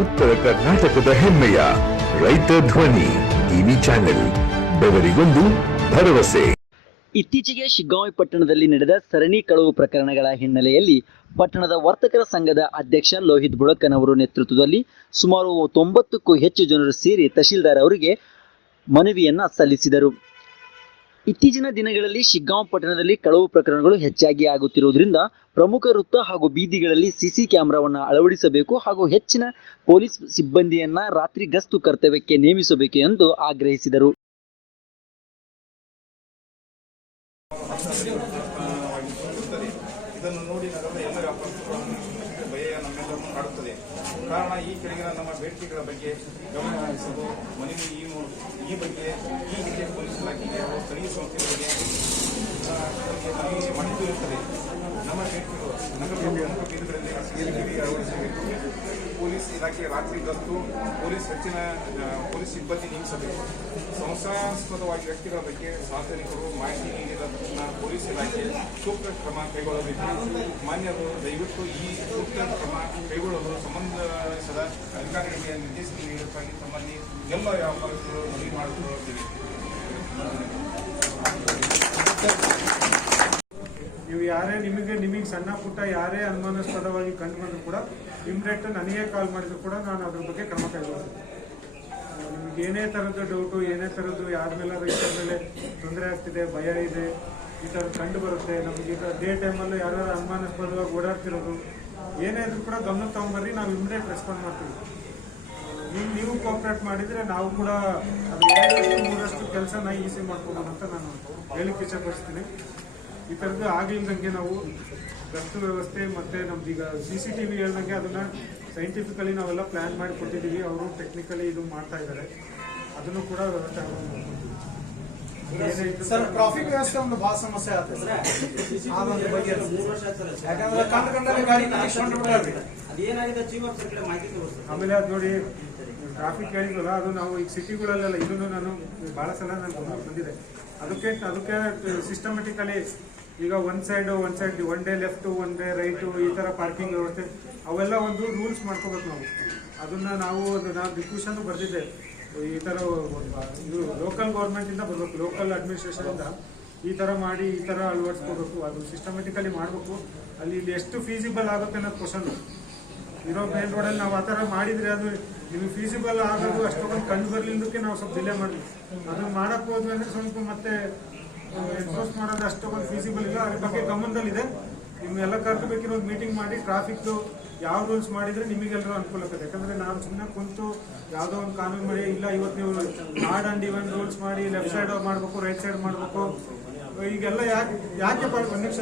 ಉತ್ತರ ಕರ್ನಾಟಕದ ಹೆಮ್ಮೆಯ ರೈತ ಧ್ವನಿ ಟಿವಿ ಚಾನೆಲ್, ಬೆವರಿಗೊಂದು ಭರವಸೆ. ಇತ್ತೀಚೆಗೆ ಶಿಗ್ಗಾಂವಿ ಪಟ್ಟಣದಲ್ಲಿ ನಡೆದ ಸರಣಿ ಕಳವು ಪ್ರಕರಣಗಳ ಹಿನ್ನೆಲೆಯಲ್ಲಿ ಪಟ್ಟಣದ ವರ್ತಕರ ಸಂಘದ ಅಧ್ಯಕ್ಷ ಲೋಹಿತ್ ಬುಳಕ್ಕನವರು ನೇತೃತ್ವದಲ್ಲಿ ಸುಮಾರು ತೊಂಬತ್ತಕ್ಕೂ ಹೆಚ್ಚು ಜನರು ಸೇರಿ ತಹಶೀಲ್ದಾರ್ ಅವರಿಗೆ ಮನವಿಯನ್ನ ಸಲ್ಲಿಸಿದರು. ಇತ್ತೀಚಿನ ದಿನಗಳಲ್ಲಿ ಶಿಗ್ಗಾಂವ್ ಪಟ್ಟಣದಲ್ಲಿ ಕಳವು ಪ್ರಕರಣಗಳು ಹೆಚ್ಚಾಗಿ ಆಗುತ್ತಿರುವುದರಿಂದ ಪ್ರಮುಖ ವೃತ್ತ ಹಾಗೂ ಬೀದಿಗಳಲ್ಲಿ ಸಿಸಿ ಕ್ಯಾಮೆರಾವನ್ನು ಅಳವಡಿಸಬೇಕು ಹಾಗೂ ಹೆಚ್ಚಿನ ಪೊಲೀಸ್ ಸಿಬ್ಬಂದಿಯನ್ನ ರಾತ್ರಿ ಗಸ್ತು ಕರ್ತವ್ಯಕ್ಕೆ ನೇಮಿಸಬೇಕು ಎಂದು ಆಗ್ರಹಿಸಿದರು. ಕಾರಣ ಈ ಕೆಳಗಿನ ನಮ್ಮ ಬೇಡಿಕೆಗಳ ಬಗ್ಗೆ ಗಮನ ಹರಿಸಲು ಮನವಿ ಈ ಬಗ್ಗೆ ಈ ಹಿರಿಯ ಪೊಲೀಸ್ ಇರುತ್ತದೆ ನಮ್ಮ ಬೇಡಿಕೆಗಳು ನಗರದ ಪ್ರಮುಖ ಬೀದಿಗಳಲ್ಲಿ ಸಿಸಿಟಿವಿ ಅಳವಡಿಸಬೇಕು ಪೊಲೀಸ್ ಇಲಾಖೆ ರಾತ್ರಿ ಗಸ್ತು ಪೊಲೀಸ್ ಹೆಚ್ಚಿನ ಪೊಲೀಸ್ ಸಿಬ್ಬಂದಿ ನೇಮಿಸಬೇಕು ಸಂಶಯಾಸ್ಪದವಾಗಿ ವ್ಯಕ್ತಿಗಳ ಬಗ್ಗೆ ಸಾರ್ವಜನಿಕರು ಮಾಹಿತಿ ನೀಡಿದ ತಕ್ಷಣ ಪೊಲೀಸ್ ಇಲಾಖೆ ಸೂಕ್ತ ಕ್ರಮ ಕೈಗೊಳ್ಳಬೇಕು. ಮಾನ್ಯರು ದಯವಿಟ್ಟು ಈ ಸೂಕ್ತ ಕ್ರಮ ಕೈಗೊಳ್ಳಲು ಸಂಬಂಧಿಸಿದ ಅಧಿಕಾರಿಗಳಿಗೆ ನಿರ್ದೇಶನ ನೀಡುತ್ತಾಗಿ ತಮ್ಮಲ್ಲಿ ಎಲ್ಲ ವ್ಯಾಪಾರಸ್ಥರು ಮನವಿ ಮಾಡಿಕೊಳ್ಳುತ್ತೇವೆ ಯಾರೇ ನಿಮಗೆ ನಿಮಗೆ ಸಣ್ಣ ಪುಟ್ಟ ಯಾರೇ ಅನುಮಾನಾಸ್ಪದವಾಗಿ ಕಂಡು ಬಂದರೂ ಕೂಡ ಇಮ್ಡೆಟ್ ನನಗೆ ಕಾಲ್ ಮಾಡಿದ್ರು ಕೂಡ ನಾನು ಅದ್ರ ಬಗ್ಗೆ ಕ್ರಮ ಕೈಗೊಳ್ತೀನಿ ನಿಮ್ಗೆ ಏನೇ ಥರದ್ದು ಡೌಟು ಏನೇ ಥರದ್ದು ಯಾರ ಮೇಲೆ ರೈತರ ಮೇಲೆ ತೊಂದರೆ ಆಗ್ತಿದೆ, ಭಯ ಇದೆ, ಈ ಥರ ಕಂಡು ಬರುತ್ತೆ ನಮಗೀಗ ಡೇ ಟೈಮಲ್ಲೂ ಯಾರು ಅನುಮಾನಾಸ್ಪದವಾಗಿ ಓಡಾಡ್ತಿರೋದು, ಏನೇ ಇದ್ರೂ ಕೂಡ ಗಮನ ತಗೊಂಬರ್ರಿ, ನಾವು ಇಮ್ಡೆಟ್ ರೆಸ್ಪಾಂಡ್ ಮಾಡ್ತೀವಿ. ನೀವು ನೀವು ಕೋಆಪ್ರೇಟ್ ಮಾಡಿದರೆ ನಾವು ಕೂಡ ಅದು ಮೂರಷ್ಟು ಕೆಲಸನ ಈಸಿ ಮಾಡ್ಕೊಬೋದು ಅಂತ ನಾನು ಹೇಳಿಕ್ಕೆ ಇಷ್ಟಪಡಿಸ್ತೀನಿ ಈ ಥರದ್ದು ಆಗ್ಲಿಲ್ದಂಗೆ ನಾವು ರಸ್ತು ವ್ಯವಸ್ಥೆ ಮತ್ತು ನಮ್ದು ಈಗ ಸಿ ಸಿ ಟಿ ವಿ ಹೇಳ್ದಂಗೆ ಅದನ್ನು ಸೈಂಟಿಫಿಕಲಿ ನಾವೆಲ್ಲ ಪ್ಲ್ಯಾನ್ ಮಾಡಿ ಕೊಟ್ಟಿದ್ದೀವಿ. ಅವರು ಟೆಕ್ನಿಕಲಿ ಇದು ಮಾಡ್ತಾ ಇದ್ದಾರೆ. ಅದನ್ನು ಕೂಡ ವ್ಯವಸ್ಥೆ ಸರ್ ಟ್ರಾಫಿಕ್ ವ್ಯವಸ್ಥೆ ಒಂದು ಬಹಳ ಸಮಸ್ಯೆ ಆಗ್ತದೆ ಅದೊಂದು ಬಗ್ಗೆ ಯಾಕಂದ್ರೆ ಕಂಡು ಕಂಡಲ್ಲಿ ಗಾಡಿ ಕನೆಕ್ಷನ್ ಬಿಡ್ರಿ ಅದೇನಾಗಿದೆ ಚೀಫ್ ಆಫೀಸರ್ ಕಡೆ ಮಾಹಿತಿ ತೋರಿಸ್ತಾರೆ ಆಮೇಲೆ ಅದು ನೋಡಿ ಟ್ರಾಫಿಕ್ ಹೇಳಿದ್ವಲ್ಲ ಅದು ನಾವು ಈಗ ಸಿಟಿಗಳಲ್ಲೆಲ್ಲ ಇದನ್ನು ನಾನು ಬಹಳ ಸಲ ನಾನು ಬಂದಿದೆ ಅದಕ್ಕೆ ಅದಕ್ಕೆ ಸಿಸ್ಟಮೆಟಿಕಲಿ ಈಗ one side one side one day left one day right ಈ ಥರ ಪಾರ್ಕಿಂಗ್ ವ್ಯವಸ್ಥೆ, ಅವೆಲ್ಲ ಒಂದು ರೂಲ್ಸ್ ಮಾಡ್ಕೋಬೇಕು ನಾವು. ಅದನ್ನ ನಾವು ಅದು ನಾವು ಡಿಸ್ಕ್ರಿಪ್ಷನ್ ಬರೆದಿದ್ದೆ. ಈ ಥರ ಇದು ಲೋಕಲ್ ಗೌರ್ಮೆಂಟಿಂದ ಬರಬೇಕು ಲೋಕಲ್ ಅಡ್ಮಿನಿಸ್ಟ್ರೇಷನಿಂದ ಈ ಥರ ಮಾಡಿ, ಈ ಥರ ಅಳವಡಿಸ್ಕೋಬೇಕು, ಅದು ಸಿಸ್ಟಮೆಟಿಕಲಿ ಮಾಡಬೇಕು. ಅಲ್ಲಿ ಇಲ್ಲಿ ಎಷ್ಟು ಫೀಸಿಬಲ್ ಆಗುತ್ತೆ ಅನ್ನೋದು ಕ್ವಶನ್ ಇರೋ ಮೇನ್ ರೋಡಲ್ಲಿ ನಾವು ಆ ಥರ ಮಾಡಿದ್ರೆ ಅದು ನಿಮಗೆ ಫೀಸಿಬಲ್ ಆಗೋದು ಅಷ್ಟೊಂದು ಕಂಡು ಬರಲಿಲ್ಲದಕ್ಕೆ ನಾವು ಸ್ವಲ್ಪ ಡಿಲೇ ಮಾಡಿದ್ವಿ ಅದನ್ನು ಮಾಡಕ್ ಹೋದ್ವಿ ಅಂದ್ರೆ ಸ್ವಲ್ಪ ಮತ್ತೆ ಎನ್ಫೋರ್ಸ್ ಮಾಡೋದು ಅಷ್ಟೊಂದು ಫೀಸಿಬಲ್ ಇಲ್ಲ. ಅದ್ರ ಬಗ್ಗೆ ಗಮನದಲ್ಲಿದೆ. ನಿಮ್ಗೆಲ್ಲ ಕರ್ಕೋಬೇಕಿರೋ ಒಂದು ಮೀಟಿಂಗ್ ಮಾಡಿ ಟ್ರಾಫಿಕ್ದು ಯಾವ ರೂಲ್ಸ್ ಮಾಡಿದ್ರೆ ನಿಮಗೆಲ್ಲರೂ ಅನುಕೂಲ ಆಗುತ್ತೆ ಯಾಕಂದ್ರೆ ನಾವು ಸುಮ್ಮನೆ ಕುಂತು ಯಾವುದೋ ಒಂದು ಕಾನೂನು ಮಾಡಿ ಇಲ್ಲ, ಇವತ್ತು ನೀವು ಆಡ್ ಅಂಡ್ ಇವನ್ ರೂಲ್ಸ್ ಮಾಡಿ ಲೆಫ್ಟ್ ಸೈಡ್ ಮಾಡಬೇಕು ರೈಟ್ ಸೈಡ್ ಮಾಡಬೇಕು. ಈಗೆಲ್ಲ ಯಾಕೆ ಯಾಕೆ ಒಂದು ನಿಮಿಷ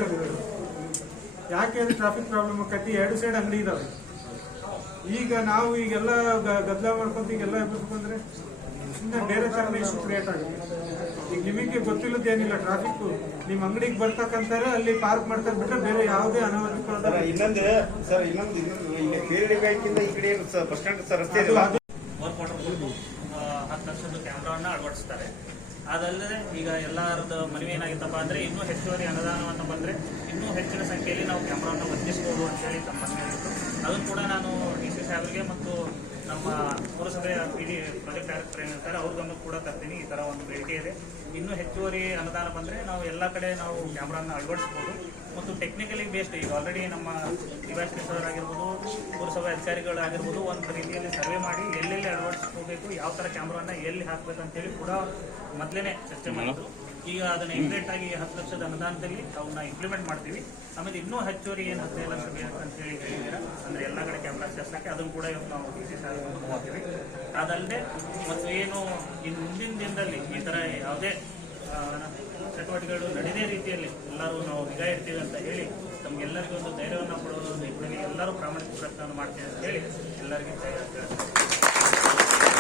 ಯಾಕೆ ಅದು ಟ್ರಾಫಿಕ್ ಪ್ರಾಬ್ಲಮ್ ಆಕತಿ? ಎರಡು ಸೈಡ್ ಅಂಗಡಿ ಇದಾವೆ. ಈಗ ನಾವು ಈಗೆಲ್ಲ ಗ- ಗದ್ದಲ ಮಾಡ್ಕೊಂತ ಈಗೆಲ್ಲ ಎಬ್ಬಿಸ್ಕೊಂಡ್ರೆ ಸುಮ್ಮನೆ ಬೇರೆ ಥರನೇ ಇಶ್ಯೂ ಕ್ರಿಯೇಟ್ ಆಗುತ್ತೆ. ಈಗ ನಿಮಗೆ ಗೊತ್ತಿಲ್ಲದೇನಿಲ್ಲ ಟ್ರಾಫಿಕ್ ನಿಮ್ಮ ಅಂಗಡಿಗೆ ಬರ್ತಕ್ಕಂತಾರೆ ಅಲ್ಲಿ ಪಾರ್ಕ್ ಮಾಡ್ತಾರೆ ಬಿಟ್ರೆ ಬೇರೆ ಯಾವುದೇ ಅನಾವಶ್ಯಕ ಸರ್ ಇನ್ನೊಂದು ಸರ್ ಇನ್ನೊಂದು ಇನ್ನೊಂದು ಈಗ ಬ್ಯಾಂಕಿಂದ ಈ ಕಡೆ ಬಸ್ ಸ್ಟ್ಯಾಂಡ್ ಸರ್ ರಸ್ತೆ ವರ್ಕ್ ವಾಟರ್ ಹತ್ತು ಲಕ್ಷದ ಕ್ಯಾಮ್ರಾವನ್ನ ಅಳವಡಿಸ್ತಾರೆ. ಅದಲ್ಲದೆ ಈಗ ಎಲ್ಲಾರದ ಮನವಿ ಏನಾಗಿತ್ತಪ್ಪ ಅಂದ್ರೆ ಇನ್ನೂ ಹೆಚ್ಚುವರಿ ಅನುದಾನವನ್ನು ಬಂದರೆ ಇನ್ನೂ ಹೆಚ್ಚಿನ ಸಂಖ್ಯೆಯಲ್ಲಿ ನಾವು ಕ್ಯಾಮ್ರಾವನ್ನು ಒದಗಿಸ್ಬೋದು ಅಂತೇಳಿ ತಮ್ಮ ಮನವಿ ಅದನ್ನು ಕೂಡ ಸಾಹೇಬರಿಗೆ ಮತ್ತು ನಮ್ಮ ಪುರಸಭೆಯ ಪಿ ಡಿ ಪ್ರಾಜೆಕ್ಟ್ ಡೈರೆಕ್ಟರ್ ಏನಿರ್ತಾರೆ ಅವ್ರಿಗೊಂದು ಕೂಡ ತರ್ತೀನಿ. ಈ ಥರ ಒಂದು ಬೇಡಿಕೆ ಇದೆ. ಇನ್ನೂ ಹೆಚ್ಚುವರಿ ಅನುದಾನ ಬಂದರೆ ನಾವು ಎಲ್ಲ ಕಡೆ ನಾವು ಕ್ಯಾಮ್ರಾನ ಅಳವಡಿಸ್ಬೋದು. ಮತ್ತು ಟೆಕ್ನಿಕಲಿ ಬೇಸ್ಡ್ ಈಗ ಆಲ್ರೆಡಿ ನಮ್ಮ ಆಗಿರ್ಬೋದು ಪುರಸಭೆ ಅಧಿಕಾರಿಗಳಾಗಿರ್ಬೋದು ಒಂದು ರೀತಿಯಲ್ಲಿ ಸರ್ವೆ ಮಾಡಿ ಎಲ್ಲೆಲ್ಲಿ ಅಳವಡಿಸ್ಕೋಬೇಕು ಯಾವ ಥರ ಕ್ಯಾಮ್ರಾನ ಎಲ್ಲಿ ಹಾಕಬೇಕಂತೇಳಿ ಕೂಡ ಮೊದಲೇ ಚರ್ಚೆ ಮಾಡಿದ್ರು. ಈಗ ಅದನ್ನ ಇಮಿಡಿಯೇಟ್ ಆಗಿ ಹತ್ತು ಲಕ್ಷದ ಅನುದಾನದಲ್ಲಿ ಅವನ್ನ ಇಂಪ್ಲಿಮೆಂಟ್ ಮಾಡ್ತೀವಿ. ಆಮೇಲೆ ಇನ್ನೂ ಹೆಚ್ಚುವರಿ ಏನು ಹದಿನೈದು ಲಕ್ಷ ಬೇಕು ಅಂತೇಳಿ ಹೇಳಿದ್ದೀರಾ ಅಂದ್ರೆ ಎಲ್ಲ ಕಡೆ ಕ್ಯಾಮ್ರಾ ಸೇರ್ಸಕ್ಕೆ ಅದನ್ನು ಕೂಡ ಇವತ್ತು ನಾವು ಹೋಗ್ತೀವಿ. ಅದಲ್ಲದೆ ಮತ್ತು ಏನು ಇನ್ನು ಮುಂದಿನ ದಿನದಲ್ಲಿ ಈ ಥರ ಯಾವುದೇ ಚಟುವಟಿಕೆಗಳು ನಡೆದೇ ರೀತಿಯಲ್ಲಿ ಎಲ್ಲರೂ ನಾವು ನಿಗಾ ಇರ್ತೀವಿ ಅಂತ ಹೇಳಿ ತಮ್ಗೆಲ್ಲರಿಗೂ ಒಂದು ಧೈರ್ಯವನ್ನು ಕೊಡೋದು ಎಲ್ಲರೂ ಪ್ರಾಮಾಣಿಕ ಪ್ರಯತ್ನವನ್ನು ಮಾಡ್ತೀವಿ ಅಂತ ಹೇಳಿ ಎಲ್ಲರಿಗೂ ಹೇಳ್ತೀನಿ.